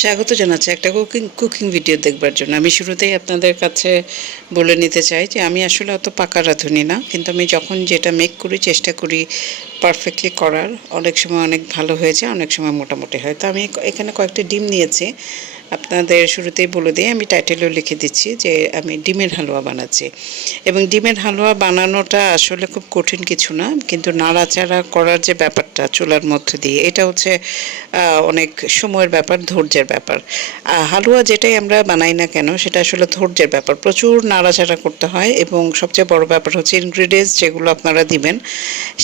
স্বাগত জানাচ্ছি একটা কুকিং ভিডিও দেখবার জন্য। আমি শুরুতেই আপনাদের কাছে বলে নিতে চাই যে আমি আসলে অত পাকা রাঁধুনি না, কিন্তু আমি যখন যেটা মেক করি চেষ্টা করি পারফেক্টলি করার। অনেক সময় অনেক ভালো হয়েছে, অনেক সময় মোটামুটি হয়। তো আমি এখানে কয়েকটা ডিম নিয়েছি। আপনাদের শুরুতেই বলে দিই, আমি টাইটেলেও লিখে দিচ্ছি যে আমি ডিমের হালুয়া বানাচ্ছি। এবং ডিমের হালুয়া বানানোটা আসলে খুব কঠিন কিছু না, কিন্তু নাড়াচাড়া করার যে ব্যাপারটা চুলার মধ্যে দিয়ে, এটা হচ্ছে অনেক সময়ের ব্যাপার, ধৈর্যের ব্যাপার। হালুয়া যেটাই আমরা বানাই না কেন সেটা আসলে ধৈর্যের ব্যাপার, প্রচুর নাড়াচাড়া করতে হয়। এবং সবচেয়ে বড় ব্যাপার হচ্ছে ইনগ্রিডিয়েন্টস যেগুলো আপনারা দিবেন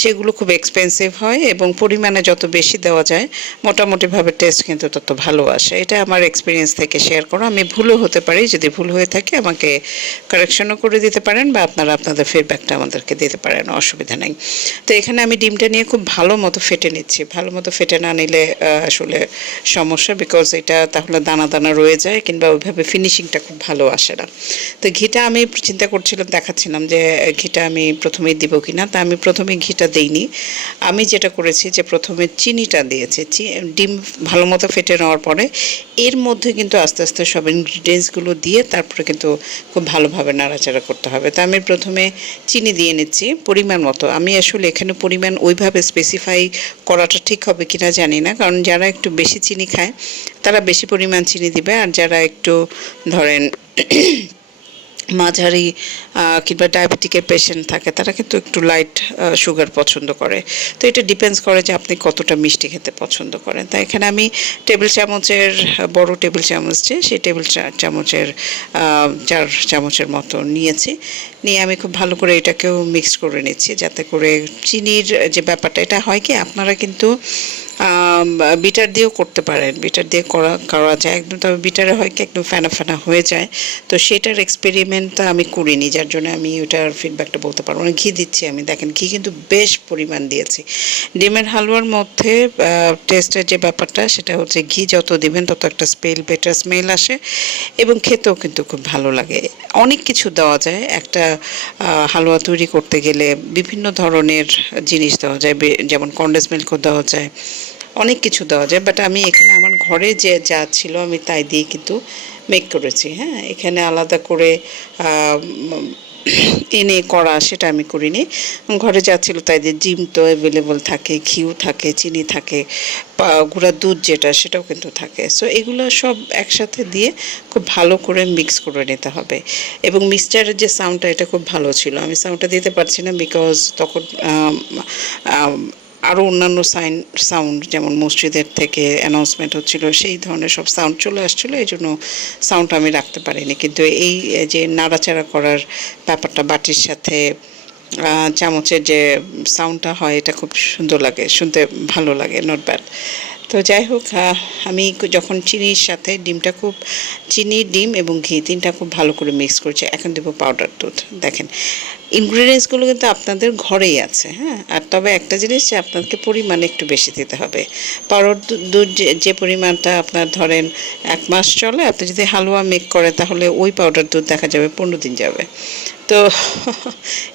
সেগুলো খুব এক্সপেন্সিভ হয়, এবং পরিমাণে যত বেশি দেওয়া যায় মোটামুটিভাবে টেস্ট কিন্তু তত ভালো আসে। এটা আমার এক্সপিরিয়েন্স থেকে শেয়ার করো। আমি ভুলও হতে পারি, যদি ভুল হয়ে থাকে আমাকে কারেকশনও করে দিতে পারেন, বা আপনারা আপনাদের ফিডব্যাকটা আমাদেরকে দিতে পারেন, অসুবিধা নেই। তো এখানে আমি ডিমটা নিয়ে খুব ভালো মতো ফেটে নিচ্ছি। ভালো মতো ফেটে না নিলে আসলে সমস্যা, বিকজ এটা তাহলে দানা দানা রয়ে যায়, কিংবা ওইভাবে ফিনিশিংটা খুব ভালো আসে না। তো ঘিটা আমি চিন্তা করছিলাম, দেখাচ্ছিলাম যে ঘিটা আমি প্রথমেই দিব কিনা। তা আমি প্রথমে ঘিটা দেইনি। আমি যেটা করেছি যে প্রথমে চিনিটা দিয়েছি। ডিম ভালো মতো ফেটে নেওয়ার পরে এর মধ্যে কিন্তু আস্তে আস্তে সব ইনগ্রিডিয়েন্টসগুলো দিয়ে তারপরে কিন্তু খুব ভালোভাবে নাড়াচাড়া করতে হবে। তা আমি প্রথমে চিনি দিয়ে নিচ্ছি পরিমাণ মতো। আমি আসলে এখানে পরিমাণ ওইভাবে স্পেসিফাই করাটা ঠিক হবে কিনা জানি না, কারণ যারা একটু বেশি চিনি খায় তারা বেশি পরিমাণ চিনি দিবে, আর যারা একটু ধরেন মাঝারি কিংবা ডায়াবেটিকের পেশেন্ট থাকে তারা কিন্তু একটু লাইট সুগার পছন্দ করে। তো এটা ডিপেন্ডস করে যে আপনি কতটা মিষ্টি খেতে পছন্দ করেন। তাই এখানে আমি টেবিল চামচের, বড় টেবিল চামচ যে সেই টেবিল চামচের 4 চামচের মতো নিয়েছি। নিয়ে আমি খুব ভালো করে এটাকেও মিক্স করে নিচ্ছি, যাতে করে চিনির যে ব্যাপারটা, এটা হয় কি আপনারা কিন্তু বিটার দিয়েও করতে পারেন, বিটার দিয়ে করা করা যায় একদম। তবে বিটারে হয় কি একদম ফেনা ফেনা হয়ে যায়। তো সেটার এক্সপেরিমেন্টটা আমি করিনি, যার জন্য আমি ওটার ফিডব্যাকটা বলতে পারবো না। ঘি দিচ্ছি আমি, দেখেন ঘি কিন্তু বেশ পরিমাণ দিয়েছি। ডিমের হালুয়ার মধ্যে টেস্টের যে ব্যাপারটা সেটা হচ্ছে ঘি যত দিবেন তত একটা বেটার স্মেল আসে, এবং খেতেও কিন্তু খুব ভালো লাগে। অনেক কিছু দেওয়া যায় একটা হালুয়া তৈরি করতে গেলে, বিভিন্ন ধরনের জিনিস দেওয়া যায়, যেমন কন্ডেন্স মিল্কও দেওয়া যায়, অনেক কিছু দেওয়া যায়। বাট আমি এখানে আমার ঘরে যে যা ছিল আমি তাই দিয়ে কিন্তু মেক করেছি। হ্যাঁ, এখানে আলাদা করে এনে করা সেটা আমি করিনি। ঘরে যা ছিল তাই দিয়ে, ডিম তো অ্যাভেলেবল থাকে, ঘিউ থাকে, চিনি থাকে, গুঁড়া দুধ যেটা সেটাও কিন্তু থাকে। সো এগুলো সব একসাথে দিয়ে খুব ভালো করে মিক্স করে নিতে হবে। এবং মিক্সচারের যে সাউন্ডটা, এটা খুব ভালো ছিল। আমি সাউন্ডটা দিতে পারছি না বিকজ তখন আরও অন্যান্য সাউন্ড, যেমন মসজিদের থেকে অ্যানাউন্সমেন্ট হচ্ছিল, সেই ধরনের সব সাউন্ড চলে আসছিলো, এই জন্য সাউন্ডটা আমি রাখতে পারিনি। কিন্তু এই যে নাড়াচাড়া করার ব্যাপারটা, বাটির সাথে চামচের যে সাউন্ডটা হয়, এটা খুব সুন্দর লাগে, শুনতে ভালো লাগে, নট ব্যাড। তো যাই হোক, আমি যখন চিনির সাথে ডিমটা খুব, চিনি, ডিম এবং ঘি তিনটা খুব ভালো করে মিক্স করছি। এখন দেবো পাউডার দুধ। দেখেন ইনগ্রিডিয়েন্টসগুলো কিন্তু আপনাদের ঘরেই আছে। হ্যাঁ, আর তবে একটা জিনিস যে আপনাকে পরিমাণ একটু বেশি দিতে হবে। পাউডার দুধ যে পরিমাণটা আপনার ধরেন 1 মাস চলে, আপনি যদি হালুয়া মেক করেন তাহলে ওই পাউডার দুধ দেখা যাবে 15 দিন যাবে। তো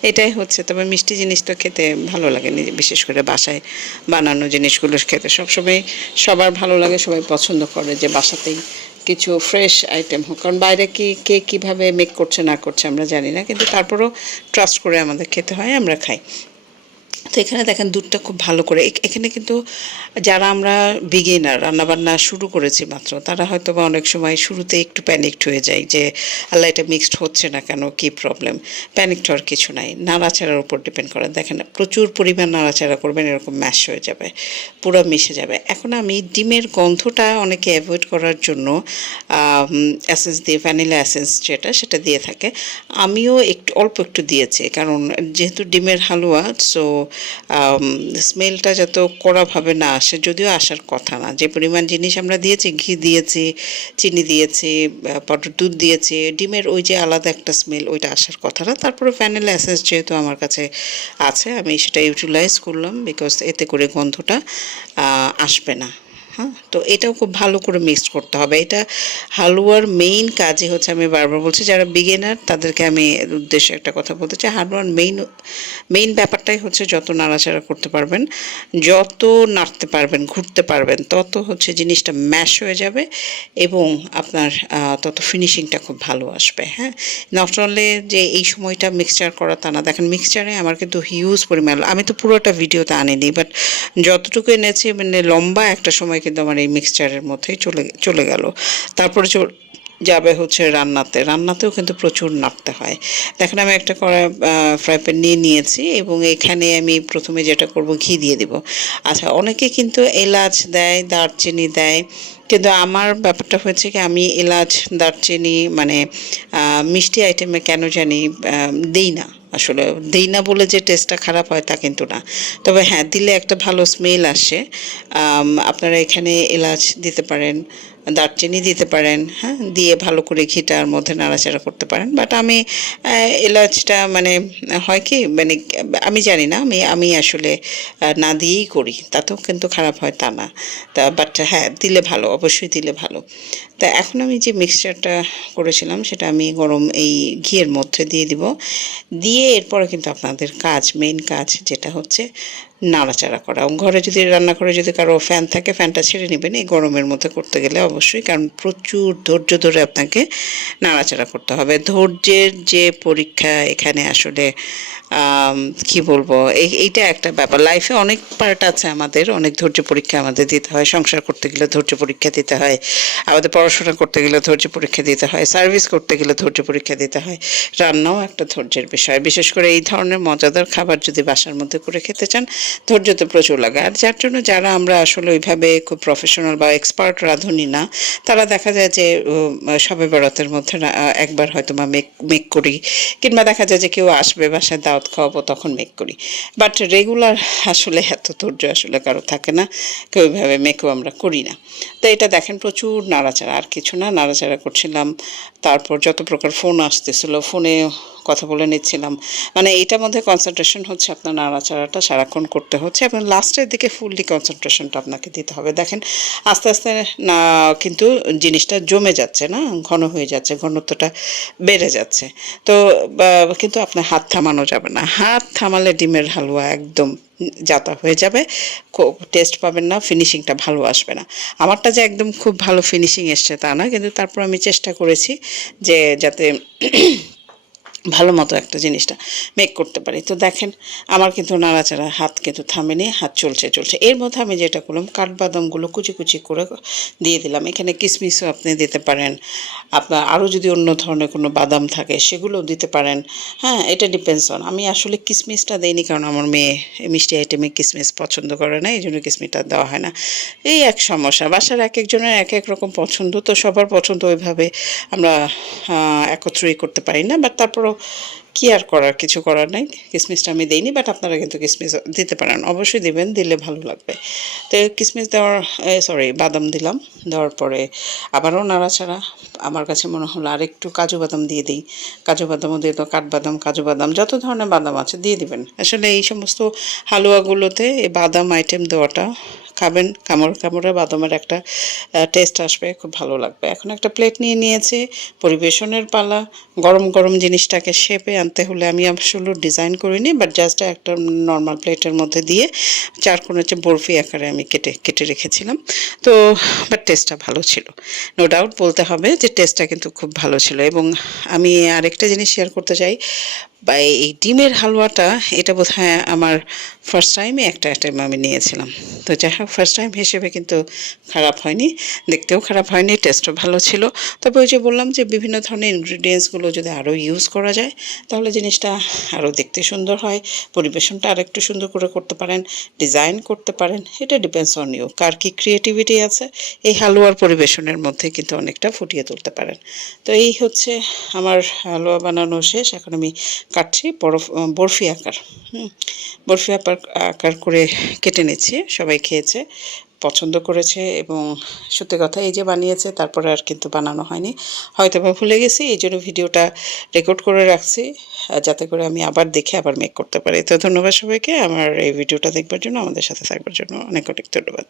এটাই হচ্ছে। তবে মিষ্টি জিনিস তো খেতে ভালো লাগে, বিশেষ করে বাসায় বানানো জিনিসগুলো খেতে সবসময় সবার ভালো লাগে, সবাই পছন্দ করে যে বাসাতেই কিছু ফ্রেশ আইটেম হোক। কারণ বাইরে কে কীভাবে মেক করছে না করছে আমরা জানি না, কিন্তু তারপরেও ট্রাস্ট করে আমাদের খেতে হয়, আমরা খাই। তো এখানে দেখেন দুধটা খুব ভালো করে, এখানে কিন্তু যারা আমরা বিগিনার, রান্নাবান্না শুরু করেছি মাত্র, তারা হয়তো বা অনেক সময় শুরুতে একটু প্যানিকড হয়ে যায় যে আল্লাহ এটা মিক্সড হচ্ছে না কেন, কী প্রবলেম। প্যানিকড হওয়ার কিছু নাই, নাড়াচাড়ার উপর ডিপেন্ড করে। দেখেন প্রচুর পরিমাণ নাড়াচাড়া করবেন, এরকম ম্যাশ হয়ে যাবে, পুরো মিশে যাবে। এখন আমি ডিমের গন্ধটা অনেকে অ্যাভয়েড করার জন্য এসেন্স দিয়ে, ভ্যানিলা এসেন্স যেটা, সেটা দিয়ে থাকে। আমিও অল্প একটু দিয়েছি, কারণ যেহেতু ডিমের হালুয়া, সো স্মেলটা যত কড়াভাবে না আসে, যদিও আসার কথা না। যে পরিমাণ জিনিস আমরা দিয়েছি, ঘি দিয়েছি, চিনি দিয়েছি, পাউডার দুধ দিয়েছি, ডিমের ওই যে আলাদা একটা স্মেল, ওইটা আসার কথা না। তারপরে ভ্যানিলা এসেন্স যেহেতু আমার কাছে আছে, আমি সেটা ইউটিলাইজ করলাম, বিকজ এতে করে গন্ধটা আসবে না। হ্যাঁ, তো এটাও খুব ভালো করে মিক্স করতে হবে। এটা হালুয়ার মেইন কাজই হচ্ছে, আমি বারবার বলছি, যারা বিগিনার তাদেরকে আমি উদ্দেশ্যে একটা কথা বলতে চাই, হালুয়ার মেইন ব্যাপারটাই হচ্ছে যত নাড়াচাড়া করতে পারবেন, যত নাড়তে পারবেন, ঘুরতে পারবেন, তত হচ্ছে জিনিসটা ম্যাশ হয়ে যাবে এবং আপনার তত ফিনিশিংটা খুব ভালো আসবে। হ্যাঁ, নট অনলি যে এই সময়টা মিক্সচার করা তা না, দেখেন মিক্সচারে আমার কিন্তু হিউজ পরিমাণ, আমি তো পুরোটা ভিডিওতে আনিনি, বাট যতটুকু এনেছি মানে লম্বা একটা সময় কিন্তু আমার এই মিক্সচারের মধ্যেই চলে গেল। তারপরে যাবে হচ্ছে রান্নাতেও কিন্তু প্রচুর নাড়তে হয়। দেখেন আমি একটা ফ্রাই প্যান নিয়েছি এবং এখানে আমি প্রথমে যেটা করব, ঘি দিয়ে দিব। আচ্ছা, অনেকে কিন্তু এলাচ দেয়, দারচিনি দেয়, কিন্তু আমার ব্যাপারটা হয়েছে কি, আমি এলাচ দারচিনি মানে মিষ্টি আইটেমে কেন জানি দেই না। আসলে দেই না বলে যে টেস্টটা খারাপ হয় তা কিন্তু না, তবে হ্যাঁ, দিলে একটা ভালো স্মেল আসে। আপনারা এখানে এলাচ দিতে পারেন, দারচিনি দিতে পারেন, হ্যাঁ, দিয়ে ভালো করে ঘিটার মধ্যে নাড়াচাড়া করতে পারেন। বাট আমি এলাচটা মানে হয় কি মানে আমি জানি না, আমি আসলে না দিয়েই করি, তাতেও কিন্তু খারাপ হয় তা না। তা বাট হ্যাঁ, দিলে ভালো, অবশ্যই দিলে ভালো। তা এখন আমি যে মিক্সচারটা করেছিলাম সেটা আমি গরম এই ঘিয়ের মধ্যে দিয়ে দিব। দিয়ে এরপরে কিন্তু আপনাদের মেইন কাজ যেটা হচ্ছে নাড়াচাড়া করা। ঘরে যদি রান্নাঘরে যদি কারো ফ্যান থাকে, ফ্যানটা ছেড়ে নেবেন এই গরমের মধ্যে করতে গেলে অবশ্যই, কারণ প্রচুর ধৈর্য ধরে আপনাকে নাড়াচাড়া করতে হবে। ধৈর্যের যে পরীক্ষা এখানে আসলে কি বলবো, এইটা একটা ব্যাপার। লাইফে অনেক পার্ট আছে, আমাদের অনেক ধৈর্য পরীক্ষা আমাদের দিতে হয়। সংসার করতে গেলে ধৈর্য পরীক্ষা দিতে হয়, আমাদের পড়াশোনা করতে গেলে ধৈর্য পরীক্ষা দিতে হয়, সার্ভিস করতে গেলে ধৈর্য পরীক্ষা দিতে হয়। রান্নাও একটা ধৈর্যের বিষয়, বিশেষ করে এই ধরনের মজাদার খাবার যদি বাসার মধ্যে করে খেতে চান, ধৈর্য তো প্রচুর লাগে। আর যার জন্য যারা আমরা আসলে ওইভাবে খুব প্রফেশনাল বা এক্সপার্ট রাঁধুনি না, তারা দেখা যায় যে সবে বরাতের মধ্যে একবার হয়তো বা মেক করি, কিংবা দেখা যায় যে কেউ আসবে বাসায় দাওয়াত খাওয়াবো তখন মেক করি। বাট রেগুলার আসলে এত ধৈর্য আসলে কারো থাকে না, কেউ ওইভাবে মেকও আমরা করি না। তো এটা দেখেন প্রচুর নাড়াচাড়া, আর কিছু না, নাড়াচাড়া করছিলাম। তারপর যত প্রকার ফোন আসতেছিল, ফোনে কথা বলে নিচ্ছিলাম। মানে এইটার মধ্যে কনসেন্ট্রেশন হচ্ছে আপনার নাড়াচাড়াটা সারাক্ষণ করতে হচ্ছে এবং লাস্টের দিকে ফুললি কনসেন্ট্রেশনটা আপনাকে দিতে হবে। দেখেন আস্তে আস্তে না কিন্তু জিনিসটা জমে যাচ্ছে, না ঘন হয়ে যাচ্ছে, ঘনত্বটা বেড়ে যাচ্ছে। তো কিন্তু আপনার হাত থামানো যাবে না, হাত থামালে ডিমের হালুয়া একদম যাতা হয়ে যাবে, টেস্ট পাবেন না, ফিনিশিংটা ভালো আসবে না। আমারটা যে একদম খুব ভালো ফিনিশিং এসছে তা না, কিন্তু তারপর আমি চেষ্টা করেছি যে যাতে ভালো মতো একটা জিনিসটা মেক করতে পারি। তো দেখেন আমার কিন্তু নাড়াচাড়া হাত কিন্তু থামেনি, হাত চলছে। এর মধ্যে আমি যেটা করলাম, কাঠবাদামগুলো কুচি কুচি করে দিয়ে দিলাম। এখানে কিশমিশও আপনি দিতে পারেন, আপনার আরও যদি অন্য ধরনের কোনো বাদাম থাকে সেগুলোও দিতে পারেন। হ্যাঁ, এটা ডিপেন্ডস অন, আমি আসলে কিশমিশটা দেইনি কারণ আমার মেয়ে মিষ্টি আইটেমে কিশমিশ পছন্দ করে না, এই জন্য কিশমিশটা দেওয়া হয় না। এই এক সমস্যা, বাসার এক একজনের এক এক রকম পছন্দ, তো সবার পছন্দ ওইভাবে আমরা একত্রই করতে পারি না। বাট তারপরও কি আর করার, কিছু করার নাই, কিশমিশটা আমি দিইনি। বাট আপনারা কিন্তু কিশমিশ দিতে পারেন, অবশ্যই দিবেন, দিলে ভালো লাগবে। তো কিশমিশ বাদাম দিলাম। দেওয়ার পরে আবারও নাড়াচাড়া। আমার কাছে মনে হলো আরেকটু কাজু বাদাম দিয়ে দিই, কাজু বাদামও দিয়ে দাও, কাঠবাদাম, কাজু বাদাম, যত ধরনের বাদাম আছে দিয়ে দিবেন। আসলে এই সমস্ত হালুয়াগুলোতে এই বাদাম আইটেম দেওয়াটা, খাবেন কামড়ে বাদামের একটা টেস্ট আসবে, খুব ভালো লাগবে। এখন একটা প্লেট নিয়েছি, পরিবেশনের পালা। গরম গরম জিনিসটাকে শেপে আনতে হলে আমি আসলে ডিজাইন করিনি, বাট জাস্ট একটা নর্মাল প্লেটের মধ্যে দিয়ে চারকোনা বরফি আকারে আমি কেটে রেখেছিলাম। তো বাট টেস্টটা ভালো ছিল, নো ডাউট বলতে হবে যে টেস্টটা কিন্তু খুব ভালো ছিল। এবং আমি আরেকটা জিনিস শেয়ার করতে চাই, বা এই ডিমের হালুয়াটা, এটা বোধহয় আমার ফার্স্ট একটা টাইম আমি নিয়েছিলাম। তো যাই হোক, ফার্স্ট টাইম হিসেবে কিন্তু খারাপ হয়নি, দেখতেও খারাপ হয়নি, টেস্টও ভালো ছিল। তবে ওই যে বললাম যে বিভিন্ন ধরনের ইনগ্রিডিয়েন্টসগুলো যদি আরও ইউজ করা যায় তাহলে জিনিসটা আরও দেখতে সুন্দর হয়, পরিবেশনটা আরেকটু সুন্দর করে করতে পারেন, ডিজাইন করতে পারেন। এটা ডিপেন্ডস অন ইউ, কার কী ক্রিয়েটিভিটি আছে এই হালুয়ার পরিবেশনের মধ্যে কিন্তু অনেকটা ফুটিয়ে তুলতে পারেন। তো এই হচ্ছে আমার হালুয়া বানানো শেষ। এখন আমি কাটছি বরফি আকার, বরফি আকার করে কেটে নিচ্ছি। সবাই খেয়েছে, পছন্দ করেছে এবং সত্যি কথা এই যে বানিয়েছে তারপরে আর কিন্তু বানানো হয়নি, হয়তো বা ভুলে গেছি, এই জন্য ভিডিওটা রেকর্ড করে রাখছি যাতে করে আমি আবার দেখে আবার মেক করতে পারি। তো ধন্যবাদ সবাইকে আমার এই ভিডিওটা দেখবার জন্য, আমাদের সাথে থাকবার জন্য অনেক অনেক ধন্যবাদ।